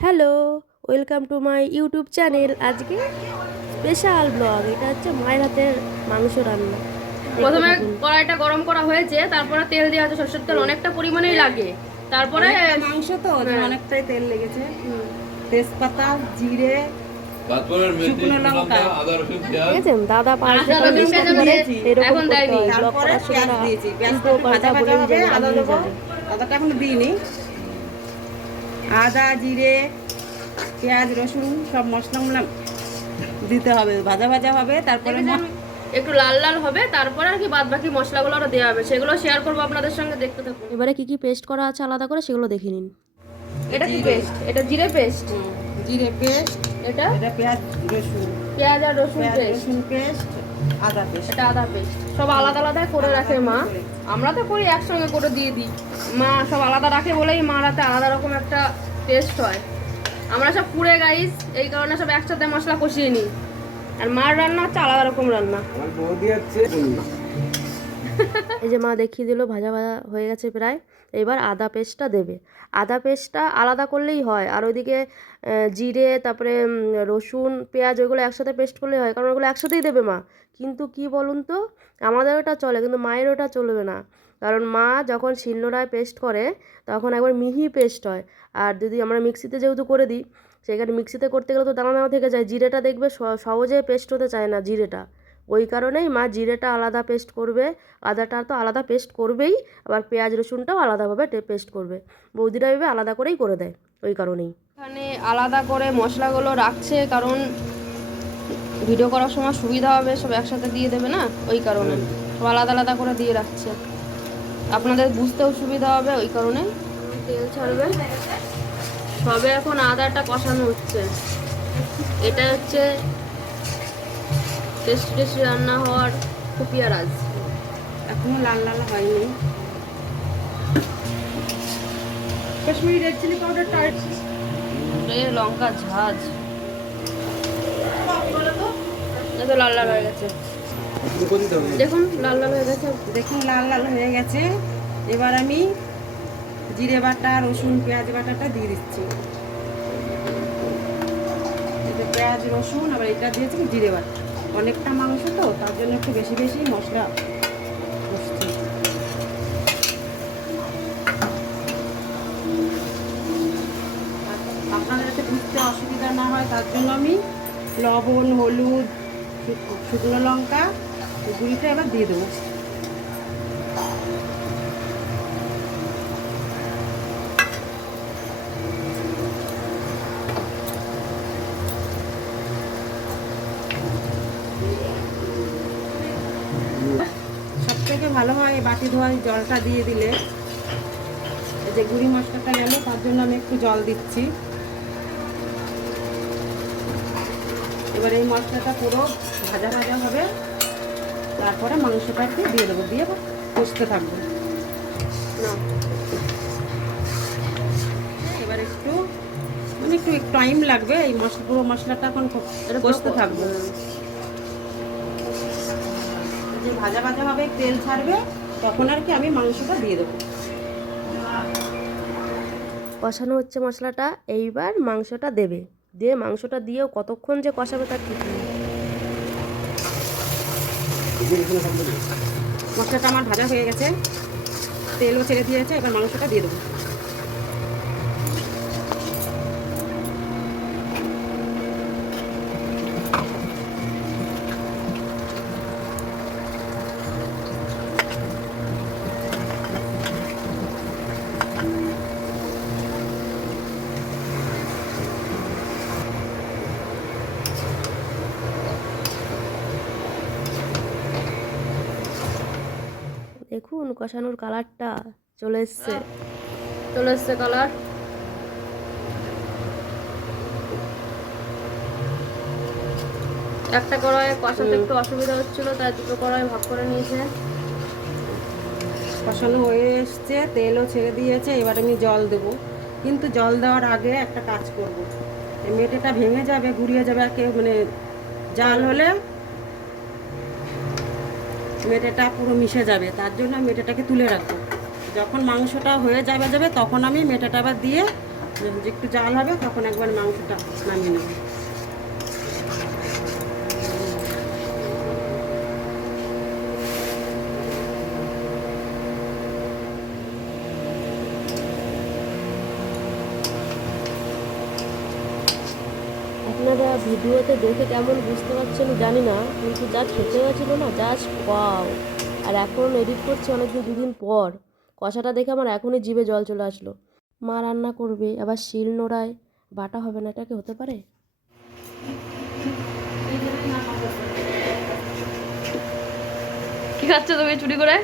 Hello welcome to my YouTube channel. আজকে special blog এটা হচ্ছে মায়ের হাতের মাংস রান্না। প্রথমে কড়াইটা গরম করা হয়েছে তারপরে তেল দেওয়া আছে সরষের তেল অনেকটা পরিমাণেই লাগে। তারপরে মাংস তো হ্যাঁ। অনেকটাই তেল লেগেছে। তেজপাতা জিরে দাদা এখন দেয়নি। তারপরে পেঁয়াজ দিয়েছি। পেঁয়াজটা ভাজা ভাজা হবে আদা দেবো। আদাটা এখনও দিইনি। আদা জিরে পেঁয়াজ রসুন সব মশলা মশলা দিতে হবে। ভাজা ভাজা হবে তারপরে? একটু লাল লাল হবে তারপরে আর কি বাদ বাকি মশলাগুলো আরও দেওয়া হবে। সেগুলো শেয়ার করব আপনাদের সঙ্গে দেখতে থাকুন। এবারে কি কি পেস্ট করা আছে আলাদা করে সেগুলো দেখে নিন। এটা কি পেস্ট এটা জিরে পেস্ট জিরে পেস্ট এটা? এটা পেঁয়াজ রসুন। পেঁয়াজ আর রসুন পেস্ট রসুন পেস্ট আদা পেস্ট এটা আদা পেস্ট সব আলাদা আলাদা করে রাখে মা। আমরা তো করি একসঙ্গে করে দিয়ে দিই। মা সব আলাদা রাখে বলেই মার হাতে আলাদা রকম একটা টেস্ট হয়। আমরা সব পুড়ে গাইস এই কারণে সব একসাথে মশলা কষিয়ে নিই। আর মার রান্না হচ্ছে আলাদা রকম রান্না। এই যে মা দেখিয়ে দিল ভাজা ভাজা হয়ে গেছে প্রায়। এবার আদা পেস্টটা দেবে। আদা পেস্টটা আলাদা করলেই হয়। আর ওইদিকে জিরে তারপরে রসুন পেঁয়াজ ওইগুলো একসাথে পেস্ট করলেই হয়। কারণ ওগুলো একসাথেই দেবে মা। কিন্তু কি বলুন তো আমাদের ওটা চলে, কিন্তু মায়ের ওটা চলবে না। কারণ মা যখন শিলনোড়ায় পেস্ট করে, তখন একবার মিহি পেস্ট হয়। আর যদি আমরা মিক্সিতে যেহেতু করে দিই, সেখানে মিক্সিতে করতে গেলে তো দানা দানা থেকে যায়। জিরেটা দেখবে সহজে পেস্ট হতে চায় না জিরেটা। ওই কারণেই মা জিরেটা আলাদা পেস্ট করবে, আদাটা তো আলাদা পেস্ট করবেই, আবার পেঁয়াজ রসুনটাও আলাদাভাবে পেস্ট করবে। বৌদিরা এভাবে আলাদা করেই করে দেয়, ওই কারণেই। এখানে আলাদা করে মশলাগুলো রাখছে, কারণ ভিডিও করার সময় সুবিধা হবে, সব একসাথে দিয়ে দেবে না? ওই কারণে। সব আলাদা আলাদা করে দিয়ে রাখছে। আপনাদের বুঝতেও সুবিধা হবে ওই কারণে। তেল ছাড়বে। সবে এখন আদাটা কষানো হচ্ছে। এটা হচ্ছে টেস্টি টেস্টি রান্না হওয়ার খুপিয়া রাজ। এখনও লাল লাল হয়নি। কাশ্মীরি রেড চিলি পাউডারটা লঙ্কা ঝাঁজ। তো লাল লাল হয়ে গেছে। দেখুন, লাল লাল হয়ে গেছে। দেখুন, লাল লাল হয়ে গেছে। এবার আমি জিরে বাটা, রসুন, পেঁয়াজ বাটাটা দিয়ে দিচ্ছি। পেঁয়াজ, রসুন, আবার এটা দিয়েছি জিরে বাটা। অনেকটা মাংস তো, তার জন্য একটু বেশি বেশি মশলা আপনাদের যাতে বুঝতে অসুবিধা না হয়, তার জন্য আমি লবণ, হলুদ শুকনো লঙ্কা গুঁড়িটা এবার দিয়ে দেবো। ভালো হয় বাটি ধোয়া জলটা দিয়ে দিলে। যে গুঁড়ি মশলাটা গেল, তার জন্য আমি একটু জল দিচ্ছি। এবার এই মশলাটা পুরো ভাজা ভাজা হবে। তারপরে মাংসটা মাংসটাকে দিয়ে দেবো দিয়ে কষতে থাকব। না। এবার একটু মানে একটু টাইম লাগবে এই মশলা পুরো মশলাটা এখন কষতে থাকব। যে ভাজা ভাজা হবে তেল ছাড়বে তখন আর কি আমি মাংসটা দিয়ে দেবো। কষানো হচ্ছে মশলাটা এইবার মাংসটা দেবে। দিয়ে মাংসটা দিয়েও কতক্ষণ যে কষাবে তার ঠিক নেই। মশলাটা আমার ভাজা হয়ে গেছে। তেলও ছেড়ে দিয়েছে, এবার মাংসটা দিয়ে দেবো। দেখুন, কষানোর কালারটা চলে এসছে। চলে এসছে কালার একটা কড়াই কষাতে একটু অসুবিধা হচ্ছিল, তাই দুটো কড়াই ভাগ করে নিয়েছে। কষানো হয়ে এসছে, তেলও ছেড়ে দিয়েছে, এবার আমি জল দেবো। কিন্তু জল দেওয়ার আগে একটা কাজ করব। মেটেটা ভেঙে যাবে ঘুরিয়ে যাবে কেউ মানে জাল হলে মেটেটা পুরো মিশে যাবে, তার জন্য আমি মেটেটাকে তুলে রাখব। যখন মাংসটা হয়ে যাবে যাবে, তখন আমি মেটেটা আবার দিয়ে একটু জাল হবে, তখন একবার মাংসটা নামিয়ে নেব। আপনারা ভিডিওতে দেখে কেমন বুঝতে পারছেন জানি না কিন্তু যা খেতে হয়েছিল না জাস্ট পাও আর এখন এডিট করছি অনেকদিন দুদিন পর। কষাটা দেখে আমার এখনই জিভে জল চলে আসলো। মা রান্না করবে আবার শিল নোড়ায়। বাটা হবে না এটা কি হতে পারে? কি খাচ্ছে তুমি চুরি করে?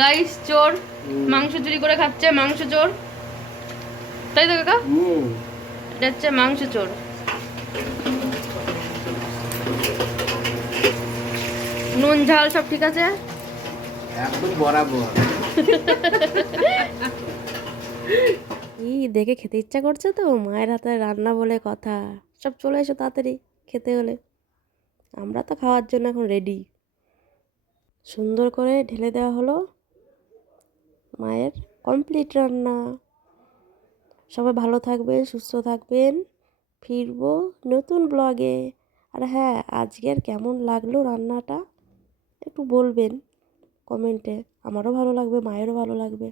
গাইস চোর। মাংস চুরি করে খাচ্ছে মাংস চোর। তাই তো কাকা? এটা হচ্ছে মাংস চোর। নুন ঝাল সব ঠিক আছে? একদম বরাবর। ই দেখে খেতে ইচ্ছা করছে তো? মায়ের হাতে রান্না বলে কথা। সব চলে এসো তাড়াতাড়ি খেতে হলে। আমরা তো খাওয়ার জন্য এখন রেডি সুন্দর করে ঢেলে দেওয়া হলো মায়ের কমপ্লিট রান্না। সবাই ভালো থাকবেন সুস্থ থাকবেন। ফিরবো নতুন ব্লগে আর হ্যাঁ আজকের কেমন লাগল রান্নাটা? একটু বলবেন কমেন্টে আমারও ভালো লাগবে মায়েরও ভালো লাগবে।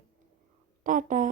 টাটা।